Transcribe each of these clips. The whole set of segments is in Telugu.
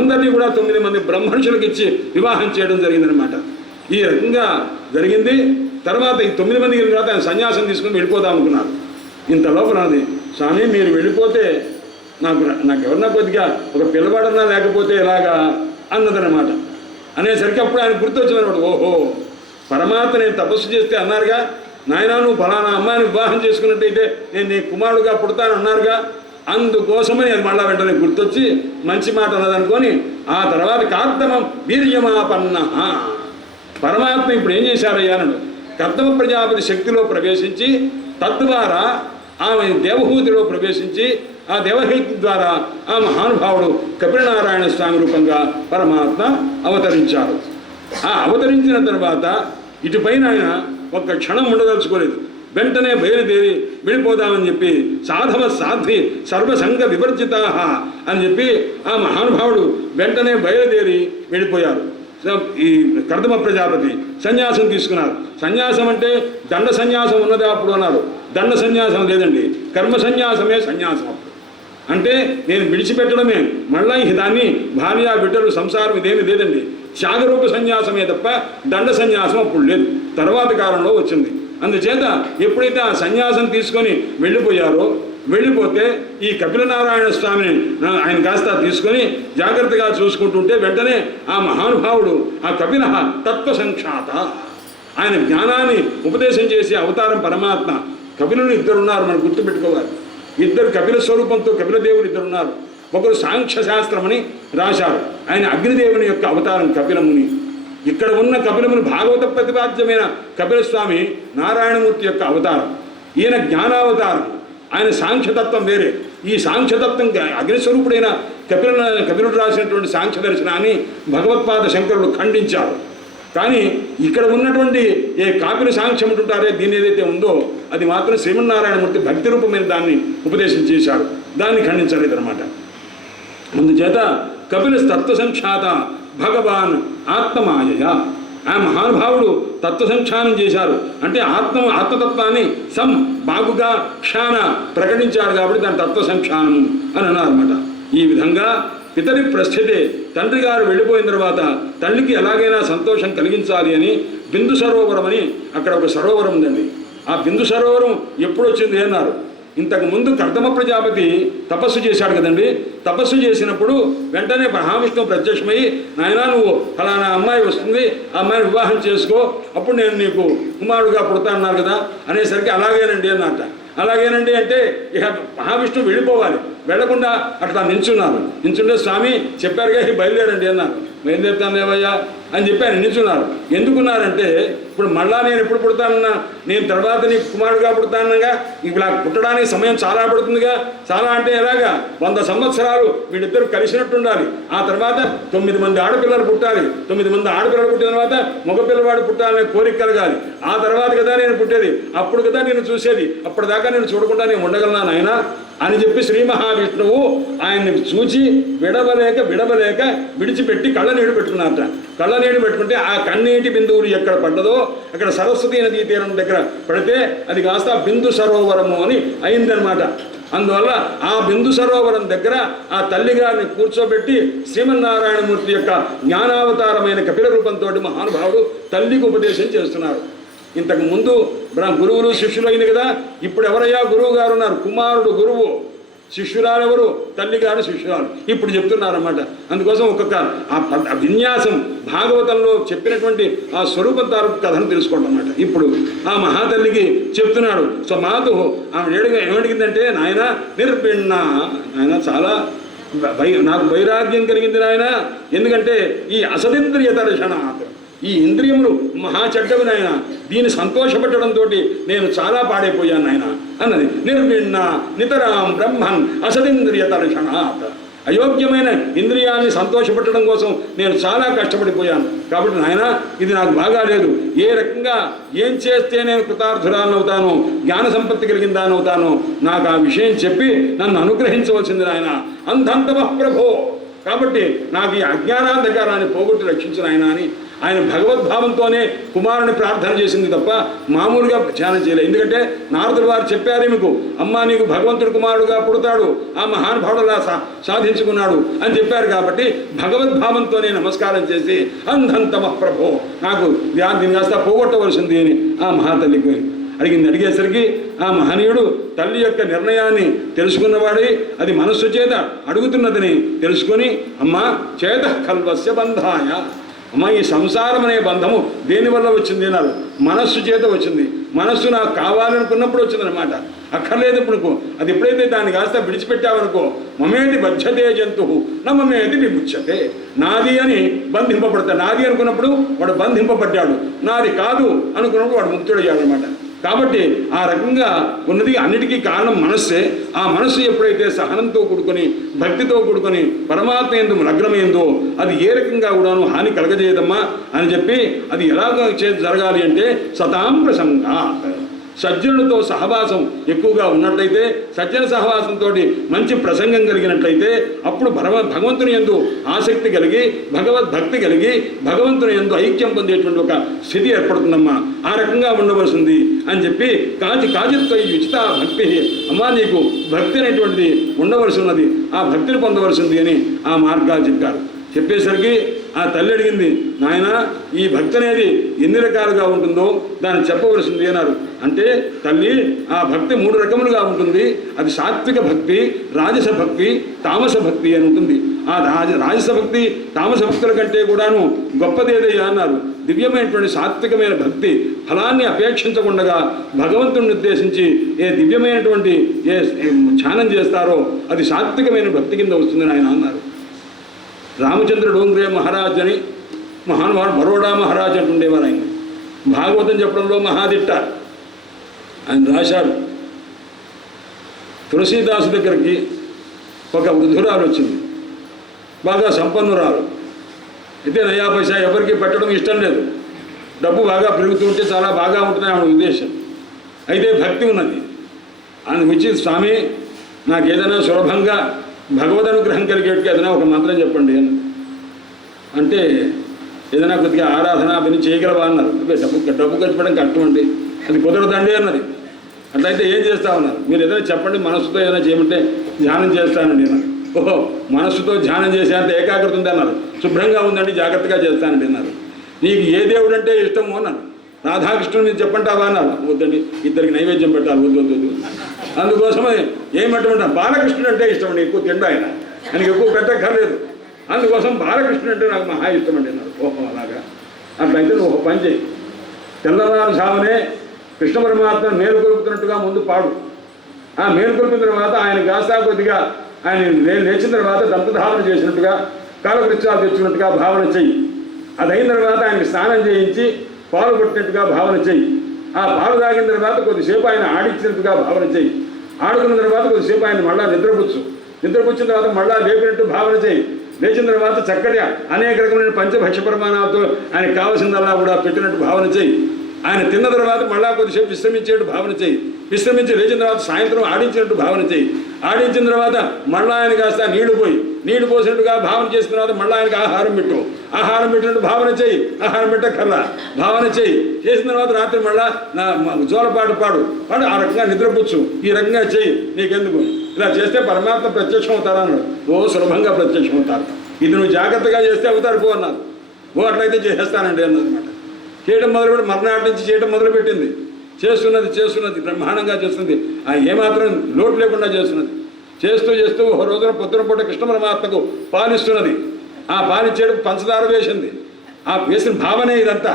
అందరినీ కూడా 9 మంది బ్రహ్మర్షులకు ఇచ్చి వివాహం చేయడం జరిగిందనమాట. ఈ రకంగా జరిగింది. తర్వాత ఈ 9 మంది తర్వాత ఆయన సన్యాసం తీసుకుని వెళ్ళిపోదాం అనుకున్నారు. ఇంత లోపల అది స్వామి మీరు వెళ్ళిపోతే నాకు ఎవరన్నా కొద్దిగా ఒక పిల్లవాడన్నా లేకపోతే ఎలాగా అన్నదనమాట. అనేసరికి అప్పుడు ఆయన గుర్తొచ్చినమాట, ఓహో పరమాత్మ నేను తపస్సు చేస్తే అన్నారుగా, నాయన నువ్వు ఫలానా అమ్మాయిని వివాహం చేసుకున్నట్టయితే నేను నీ కుమారుడుగా పుడతాను అన్నారుగా, అందుకోసమని అది మళ్ళా వెంటనే గుర్తొచ్చి మంచి మాట అన్నదనుకొని ఆ తర్వాత కార్తమం వీర్యమాపన్న పరమాత్మ ఇప్పుడు ఏం చేశారయ్యా అన్నాడు. కర్దమ ప్రజాపతి శక్తిలో ప్రవేశించి తద్వారా ఆమె దేవహూతిలో ప్రవేశించి ఆ దేవహూతి ద్వారా ఆ మహానుభావుడు కపిలనారాయణ స్వామి రూపంగా పరమాత్మ అవతరించారు. ఆ అవతరించిన తర్వాత ఇటుపైన ఆయన ఒక్క క్షణం ఉండదలుచుకోలేదు. వెంటనే బయలుదేరి వెళ్ళిపోదామని చెప్పి సాధవ సాధ్వి సర్వసంగ వివర్జితా అని చెప్పి ఆ మహానుభావుడు వెంటనే బయలుదేరి వెళ్ళిపోయారు. ఈ కర్దమ ప్రజాపతి సన్యాసం తీసుకున్నారు. సన్యాసం అంటే దండ సన్యాసం ఉన్నదే అప్పుడు అన్నారు. దండ సన్యాసం లేదండి, కర్మ సన్యాసమే సన్యాసం. అప్పుడు అంటే నేను విడిచిపెట్టడమే, మళ్ళా దాన్ని భార్య బిడ్డలు సంసారం ఇదేమీ లేదండి. త్యాగరూప సన్యాసమే తప్ప దండ సన్యాసం అప్పుడు లేదు, తర్వాత కాలంలో వచ్చింది. అందుచేత ఎప్పుడైతే ఆ సన్యాసం తీసుకొని వెళ్ళిపోయారో, వెళ్ళిపోతే ఈ కపిలనారాయణ స్వామిని ఆయన కాస్త తీసుకొని జాగ్రత్తగా చూసుకుంటుంటే వెంటనే ఆ మహానుభావుడు ఆ కపిల తత్వ సంఖ్యాత ఆయన జ్ఞానాన్ని ఉపదేశం చేసే అవతారం పరమాత్మ. కపిలులు ఇద్దరున్నారు, మనం గుర్తుపెట్టుకోవాలి. ఇద్దరు కపిల స్వరూపంతో కపిలదేవులు ఇద్దరున్నారు. ఒకరు సాంఖ్య శాస్త్రమని రాశారు, ఆయన అగ్నిదేవుని యొక్క అవతారం కపిలముని. ఇక్కడ ఉన్న కపిలముని భాగవత ప్రతిపాద్యమైన కపిలస్వామి నారాయణమూర్తి యొక్క అవతారం. ఈయన జ్ఞానావతారం, ఆయన సాంఖ్యతత్వం వేరే. ఈ సాంఖ్యతత్వం అగ్నిస్వరూపుడైన కపిలుడు రాసినటువంటి సాంఖ్య దర్శనాన్ని భగవత్పాద శంకరుడు ఖండించారు. కానీ ఇక్కడ ఉన్నటువంటి ఏ కాపిల సాంఖ్యం ఉంటుంటారే దీన్ని ఏదైతే ఉందో అది మాత్రం శ్రీమన్నారాయణమూర్తి భక్తి రూపమైన దాన్ని ఉపదేశం చేశారు, దాన్ని ఖండించలేదన్నమాట. అందుచేత కపిల తత్వసంఖ్యాత భగవాన్ ఆత్మమాయ, ఆ మహానుభావుడు తత్వసంఖ్యానం చేశారు. అంటే ఆత్మతత్వాన్ని బాగుగా క్షాన ప్రకటించాడు కాబట్టి దాని తత్వసంఖ్యానం అని అన్నారన్నమాట. ఈ విధంగా పితరి ప్రస్థితే తండ్రి గారు వెళ్ళిపోయిన తర్వాత తల్లికి ఎలాగైనా సంతోషం కలిగించాలి అని బిందు సరోవరం అని అక్కడ ఒక సరోవరం ఉందండి. ఆ బిందు సరోవరం ఎప్పుడు వచ్చింది అన్నారు. ఇంతకుముందు కర్దమ ప్రజాపతి తపస్సు చేశాడు కదండి. తపస్సు చేసినప్పుడు వెంటనే మహావిష్ణువు ప్రత్యక్షమయ్యి, నాయనా నువ్వు ఫలానా అమ్మాయి వస్తుంది, ఆ అమ్మాయిని వివాహం చేసుకో, అప్పుడు నేను నీకు కుమారుడుగా పుడతా అన్నారు కదా అనేసరికి అలాగేనండి అన్నట్ట. అలాగేనండి అంటే ఇక మహావిష్ణువు వెళ్ళిపోవాలి, వెళ్లకుండా అట్లా నించుండే స్వామి చెప్పారుగా బయలుదేరండి అన్నారు. బయలుదేరుతాను లేవయ్యా అని చెప్పి ఆయన నిల్చున్నారు. ఎందుకున్నారంటే ఇప్పుడు మళ్ళా నేను ఎప్పుడు పుడతానన్నా, నేను తర్వాత నీకు కుమారుడుగా పుడతానగా, ఇప్పుడు పుట్టడానికి సమయం చాలా పడుతుందిగా. చాలా అంటే ఎలాగా 100 సంవత్సరాలు వీళ్ళిద్దరు కలిసినట్టు ఉండాలి. ఆ తర్వాత 9 మంది ఆడపిల్లలు పుట్టాలి. 9 మంది ఆడపిల్లలు పుట్టిన తర్వాత మగపిల్లవాడు పుట్టాలనే కోరిక కలగాలి. ఆ తర్వాత కదా నేను పుట్టేది, అప్పుడు కదా నేను చూసేది, అప్పటిదాకా నేను చూడకుండా నేను ఉండగలనా నాయనా అని చెప్పి శ్రీ మహావిష్ణువు ఆయన్ని చూచి విడవలేక విడిచిపెట్టి కళ్ళనీడు పెట్టుకున్నారట. కళ్ళనీడు పెట్టుకుంటే ఆ కన్నీటి బిందువులు ఎక్కడ పడ్డదో అక్కడ సరస్వతీ నదీ తీరం దగ్గర పడితే అది కాస్త బిందు సరోవరము అని అయిందనమాట. అందువల్ల ఆ బిందు సరోవరం దగ్గర ఆ తల్లిగారిని కూర్చోబెట్టి శ్రీమన్నారాయణమూర్తి యొక్క జ్ఞానావతారమైన కపిల రూపంతో మహానుభావుడు తల్లికి ఉపదేశం చేస్తున్నారు. ఇంతకు ముందు గురువులు శిష్యులు అయింది కదా, ఇప్పుడు ఎవరయ్యా గురువు గారు ఉన్నారు, కుమారుడు గురువు, శిష్యురాలు ఎవరు, తల్లిగారు శిష్యురాలు. ఇప్పుడు చెప్తున్నారన్నమాట. అందుకోసం ఒక్కొక్క ఆ విన్యాసం భాగవతంలో చెప్పినటువంటి ఆ స్వరూప కథను తెలుసుకోవడం అన్నమాట. ఇప్పుడు ఆ మహాతల్లికి చెప్తున్నాడు. సో మాతో ఆమె ఏమడిగిందంటే, నాయన నిర్పిణ, నాయన చాలా నాకు వైరాగ్యం కలిగింది నాయన, ఎందుకంటే ఈ అసదింద్రియ దర్శనాత్, ఈ ఇంద్రియములు మహా చెడ్డవి నాయన, దీన్ని సంతోషపెట్టడంతో నేను చాలా పాడైపోయాను నాయన అన్నది. నిర్విణ నితరాం బ్రహ్మన్ అసదింద్రియ దర్శనాత్, అయోగ్యమైన ఇంద్రియాన్ని సంతోషపెట్టడం కోసం నేను చాలా కష్టపడిపోయాను. కాబట్టి నాయన ఇది నాకు బాగాలేదు. ఏ రకంగా ఏం చేస్తే నేను కృతార్థురాలను అవుతాను, జ్ఞాన సంపత్తి కలిగిన దాని అవుతాను, నాకు ఆ విషయం చెప్పి నన్ను అనుగ్రహించవలసింది నాయన. అంధంతమ ప్రభో, కాబట్టి నాకు ఈ అజ్ఞానాంధకారాన్ని పోగొట్టి రక్షించిన ఆయన అని ఆయన భగవద్భావంతోనే కుమారుని ప్రార్థన చేసింది తప్ప మామూలుగా ధ్యానం చేయలేదు. ఎందుకంటే నారదుల వారు చెప్పారు మీకు, అమ్మ నీకు భగవంతుడు కుమారుడుగా పుడతాడు, ఆ మహానుభావుడులా సాధించుకున్నాడు అని చెప్పారు. కాబట్టి భగవద్భావంతోనే నమస్కారం చేసి అంధంతమ ప్రభో నాకు దీన్ని కాస్త పోగొట్టవలసింది అని ఆ మహాతల్లికి అడిగేసరికి ఆ మహనీయుడు తల్లి యొక్క నిర్ణయాన్ని తెలుసుకున్నవాడై అది మనస్సు చేత అడుగుతున్నదని తెలుసుకొని, అమ్మా చేత కల్వస్య బంధాయ, అమ్మ ఈ సంసారం అనే బంధము దేనివల్ల వచ్చింది అన్నారు. మనస్సు చేత వచ్చింది. మనస్సు నాకు కావాలనుకున్నప్పుడు వచ్చిందనమాట, అక్కర్లేదు ఇప్పుడు. అది ఎప్పుడైతే దాన్ని కాస్త విడిచిపెట్టావనుకో, మమేది బధ్యతే జంతువు నా మమేది విముచ్యతే, నాది అని బంధింపబడతాడు. నాది అనుకున్నప్పుడు వాడు బంధింపబడ్డాడు, నాది కాదు అనుకున్నప్పుడు వాడు ముక్తుడయ్యాడు అనమాట. కాబట్టి ఆ రకంగా ఉన్నది అన్నిటికీ కారణం మనస్సే. ఆ మనస్సు ఎప్పుడైతే సహనంతో కూడుకొని భక్తితో కూడుకొని పరమాత్మ యందు లగ్నమైందో అది ఏ రకంగా కూడాను హాని కలగజేయదమ్మా అని చెప్పి, అది ఎలాగ జరగాలి అంటే సతాం ప్రసంగాత్, సజ్జనులతో సహవాసం ఎక్కువగా ఉన్నట్లయితే, సజ్జన సహవాసంతో మంచి ప్రసంగం కలిగినట్లయితే అప్పుడు భగవంతుని యందు ఆసక్తి కలిగి భగవద్భక్తి కలిగి భగవంతుని యందు ఐక్యం పొందేటువంటి ఒక స్థితి ఏర్పడుతుందమ్మా. ఆ రకంగా ఉండవలసింది అని చెప్పి కాచిత్వ ఉచిత భక్తి, అమ్మా నీకు భక్తి అనేటువంటిది ఉండవలసి ఉన్నది, ఆ భక్తిని పొందవలసింది అని ఆ మార్గాలు చెప్పారు. చెప్పేసరికి ఆ తల్లి అడిగింది, నాయన ఈ భక్తి అనేది ఎన్ని రకాలుగా ఉంటుందో దాన్ని చెప్పవలసింది అన్నారు. అంటే తల్లి ఆ భక్తి 3 రకములుగా ఉంటుంది. అది సాత్విక భక్తి, రాజస భక్తి, తామస భక్తి అని ఉంటుంది. ఆ రాజస భక్తి తామస భక్తుల కంటే కూడాను గొప్పదేదయ్యా అన్నారు. దివ్యమైనటువంటి సాత్వికమైన భక్తి ఫలాన్ని అపేక్షించకుండా భగవంతుడిని ఉద్దేశించి ఏ దివ్యమైనటువంటి ఏ ధ్యానం చేస్తారో అది సాత్వికమైన భక్తి కింద వస్తుందని ఆయన అన్నారు. రామచంద్ర డోంగ్రే మహారాజ్ అని మహానుభావుడు బరోడా మహారాజ్ అంటుండేవారు. ఆయన భాగవతం చెప్పడంలో మహాదిట్ట. ఆయన రాశారు, తులసీదాసు దగ్గరికి ఒక వృద్ధురాలు వచ్చింది, బాగా సంపన్నురాలు. అయితే నయా పైసా ఎవరికి పెట్టడం ఇష్టం లేదు, డబ్బు బాగా పెరుగుతుంటే చాలా బాగా ఉంటుందని ఆమె ఉద్దేశం. అయితే భక్తి ఉన్నది. ఆయన వచ్చి, స్వామి నాకు ఏదైనా సులభంగా భగవద్ అనుగ్రహం కలిగేట్టుగా ఏదైనా ఒక మంత్రం చెప్పండి అని అంటే, ఏదైనా కొద్దిగా ఆరాధన అవన్నీ చేయగలవా అన్నారు. డబ్బు ఖర్చు పెట్టడం కట్టమండి, అది కుదరదండి అన్నది. అట్లయితే ఏం చేస్తా ఉన్నారు, మీరు ఏదైనా చెప్పండి, మనస్సుతో ఏదైనా చేయమంటే ధ్యానం చేస్తానండి అన్నారు. ఓహో మనస్సుతో ధ్యానం చేసేంత ఏకాగ్రత ఉంది అన్నారు. శుభ్రంగా ఉందండి, జాగ్రత్తగా చేస్తానండి అన్నారు. నీకు ఏ దేవుడు అంటే ఇష్టమో అన్నారు. రాధాకృష్ణుడు మీరు చెప్పంటావా అన్నారు. వద్దండి, ఇద్దరికి నైవేద్యం పెట్టాలి, వద్దు. అందుకోసమే ఏమంటామంట, బాలకృష్ణుడు అంటే ఇష్టమండి, ఎక్కువ తిండు ఆయన, ఆయనకి ఎక్కువ పెట్టక్కర్లేదు. అందుకోసం బాలకృష్ణుడు అంటే నాకు మహా ఇష్టమండి అన్నారు. ఓహో అలాగా, అట్లయితే నువ్వు ఒక పని చేయి, తెల్లవారు సావనే కృష్ణ పరమాత్మను మేలుకొల్పుతున్నట్టుగా ముందు పాడు. ఆ మేలుకొల్పిన తర్వాత ఆయన కాస్తా కొద్దిగా ఆయన లేచిన తర్వాత దంతధారణ చేసినట్టుగా కాలకృత్యాలు తెచ్చుకున్నట్టుగా భావన చెయ్యి. అది అయిన తర్వాత ఆయనకి స్నానం చేయించి పాలు కొట్టినట్టుగా భావన చెయ్యి. ఆ పాలు తాగిన తర్వాత కొద్దిసేపు ఆయన ఆడించినట్టుగా భావన చెయ్యి. ఆడుకున్న తర్వాత కొద్దిసేపు ఆయన మళ్ళా నిద్రపుచ్చిన తర్వాత మళ్ళా లేపినట్టు భావన చేయి. లేచిన తర్వాత చక్కటి అనేక రకమైన పంచభక్ష ప్రమాణాలతో ఆయనకు కావాల్సిందల్లా కూడా పెట్టినట్టు భావన చేయి. ఆయన తిన్న తర్వాత మళ్ళా కొద్దిసేపు విశ్రమించేట్టు భావన చేయి. విశ్రమించి లేచిన తర్వాత సాయంత్రం ఆడించినట్టు భావన చేయి. ఆడించిన తర్వాత మళ్ళా ఆయన కాస్త నీళ్లు పోసినట్టుగా భావన చేసిన తర్వాత మళ్ళీ ఆయనకి ఆహారం పెట్టినట్టు భావన చేయి. ఆహారం పెట్టక్కర్లా, భావన చేయి. చేసిన తర్వాత రాత్రి మళ్ళా జోలపాటు పాడు. ఆ రకంగా నిద్రపుచ్చు. ఈ రకంగా చేయి, నీకెందుకు. ఇలా చేస్తే పరమాత్మ ప్రత్యక్షం అవుతారా అన్నాడు. సులభంగా ప్రత్యక్షం అవుతారు. ఇది నువ్వు జాగ్రత్తగా చేస్తే అవుతారు పో అన్నారు. అట్లయితే చేసేస్తానండి అన్నమాట. చేయడం మొదలుపెట్టి మర్నాటి నుంచి చేయడం మొదలుపెట్టింది. చేస్తున్నది బ్రహ్మాండంగా చేస్తుంది. ఏమాత్రం లోటు లేకుండా చేస్తున్నది. చేస్తూ ఒక రోజున పొద్దున పూట కృష్ణ పరమాత్మకు పాలిస్తున్నది. ఆ పాలిచ్చేయడం పంచదార వేసింది. ఆ వేసిన భావనే ఇదంతా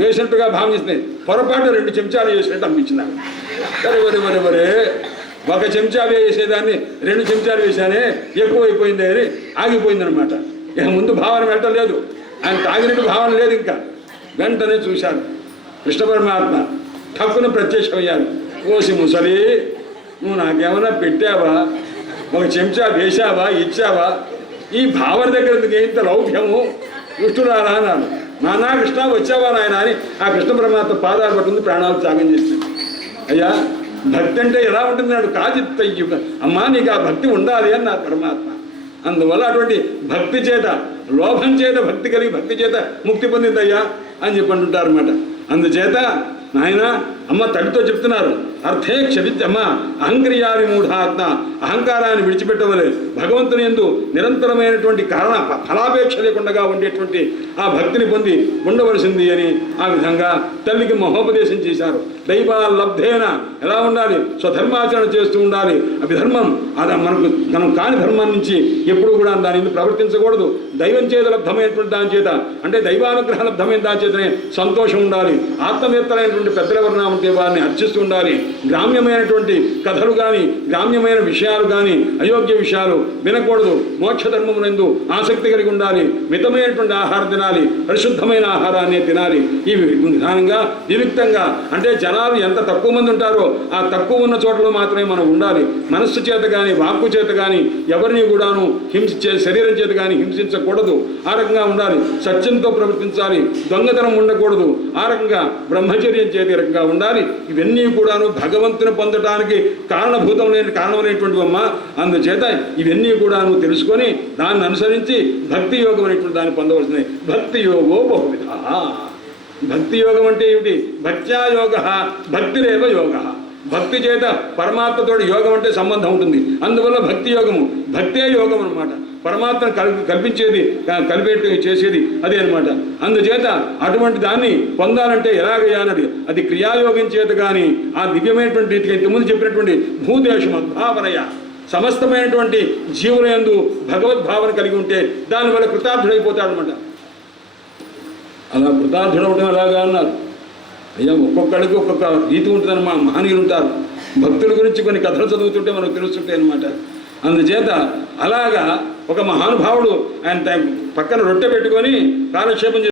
వేసినట్టుగా భావిస్తుంది. పొరపాటు 2 చెంచాలు వేసినట్టు అనిపించింది. వరే ఒక చెంచా వేసేదాన్ని 2 చెంచాలు వేసానే ఎక్కువైపోయింది అని ఆగిపోయిందనమాట. ఇక ముందు భావన వెళ్ళలేదు, ఆయన తాగినట్టు భావన లేదు. ఇంకా వెంటనే చూశారు కృష్ణ పరమాత్మ ఠక్కున ప్రత్యక్షమయ్యారు. ఓసి ముసలి, నువ్వు నాకేమైనా పెట్టావా, ఒక చెంచా వేశావా, ఇచ్చావా? ఈ భావన దగ్గర ఎందుకు ఇంత లౌక్యము, కృష్ణురాలా అన్నాడు. నానా కృష్ణ వచ్చావా నాయన అని ఆ కృష్ణ పరమాత్మ పాదాలు పట్టుంది, ప్రాణాలు త్యాగం చేసింది. అయ్యా భక్తి అంటే ఎలా ఉంటుంది నాడు కాజిత్తయ్యు, అమ్మా నీకు ఆ భక్తి ఉండాలి అన్నారు పరమాత్మ. అందువల్ల అటువంటి భక్తి చేత, లోభం చేత భక్తి కలిగి భక్తి చేత ముక్తి పొందిందయ్యా అని చెప్పి అంటుంటారు అన్నమాట. అందుచేత నాయన అమ్మ తల్లితో చెప్తున్నారు, అర్థే క్షమించమ్మ అహంక్రియావి మూఢాత్మ, అహంకారాన్ని విడిచిపెట్టవలే, భగవంతుని యందు నిరంతరమైనటువంటి కారణ ఫలాపేక్ష లేకుండా ఉండేటువంటి ఆ భక్తిని పొంది ఉండవలసింది అని ఆ విధంగా తల్లికి మహోపదేశం చేశారు. దైవాలబ్ధేన ఎలా ఉండాలి, స్వధర్మాచరణ చేస్తూ ఉండాలి. అభిధర్మం అది మనం కాని ధర్మం నుంచి ఎప్పుడు కూడా దాని ప్రవర్తించకూడదు. దైవం చేత లబ్ధమైనటువంటి దాని చేత, అంటే దైవానుగ్రహ లబ్ధమైన దాని చేతనే సంతోషం ఉండాలి. ఆత్మవేత్తలైనటువంటి పెద్దల వర్ణం ఉంటే వారిని అర్చిస్తూ ఉండాలి. గ్రామ్యమైనటువంటి కథలు కానీ, గ్రామ్యమైన విషయాలు కానీ, అయోగ్య విషయాలు వినకూడదు. మోక్షధర్మమునందు ఆసక్తి కలిగి ఉండాలి. మితమైనటువంటి ఆహారం తినాలి, పరిశుద్ధమైన ఆహారాన్ని తినాలి. ఈ విధానంగా వివిక్తంగా, అంటే జనాలు ఎంత తక్కువ మంది ఉంటారో ఆ తక్కువ ఉన్న చోట్ల మాత్రమే మనం ఉండాలి. మనస్సు చేత కానీ, వాక్కు చేత కానీ ఎవరిని కూడాను శరీరం చేత కానీ హింసించకూడదు. ఆ రకంగా ఉండాలి. సత్యంతో ప్రవర్తించాలి, దొంగతనం ఉండకూడదు. ఆ రకంగా బ్రహ్మచర్యం చేత రకంగా ఉండాలి. ఇవన్నీ కూడాను భగవంతుని పొందటానికి కారణమైనటువంటి అమ్మ. అందుచేత ఇవన్నీ కూడాను తెలుసుకొని దాన్ని అనుసరించి భక్తి యోగం అనేటువంటి దాన్ని పొందవలసింది. భక్తి యోగో బహువిధ. భక్తి యోగం అంటే ఏమిటి? భక్త్యా యోగ, భక్తిరేవ యోగ. భక్తి చేత పరమాత్మతో యోగం అంటే సంబంధం ఉంటుంది. అందువల్ల భక్తి యోగము, భక్తే యోగం అనమాట. పరమాత్మను కల్పించేది, చేసేది అదే అనమాట. అందుచేత అటువంటి దాన్ని పొందాలంటే ఎలాగయ్యా అన్నది, అది క్రియాయోగం చేత కానీ, ఆ దివ్యమైనటువంటి రీతికి ఇంతకుముందు చెప్పినటువంటి భూదేశం అద్భావనయ, సమస్తమైనటువంటి జీవుల యందు భగవద్భావన కలిగి ఉంటే దానివల్ల కృతార్థుడైపోతాడనమాట. అలా కృతార్థుడవడం ఎలాగా అన్నారు. అయ్యా ఒక్కొక్కడికి ఒక్కొక్క రీతి ఉంటుందని మా మహనీయులు ఉంటారు. భక్తుల గురించి కొన్ని కథలు చదువుతుంటే మనకు తెలుస్తుంటాయి అన్నమాట. అందుచేత అలాగా ఒక మహానుభావుడు ఆయన పక్కన రొట్టె పెట్టుకొని కాలక్షేపం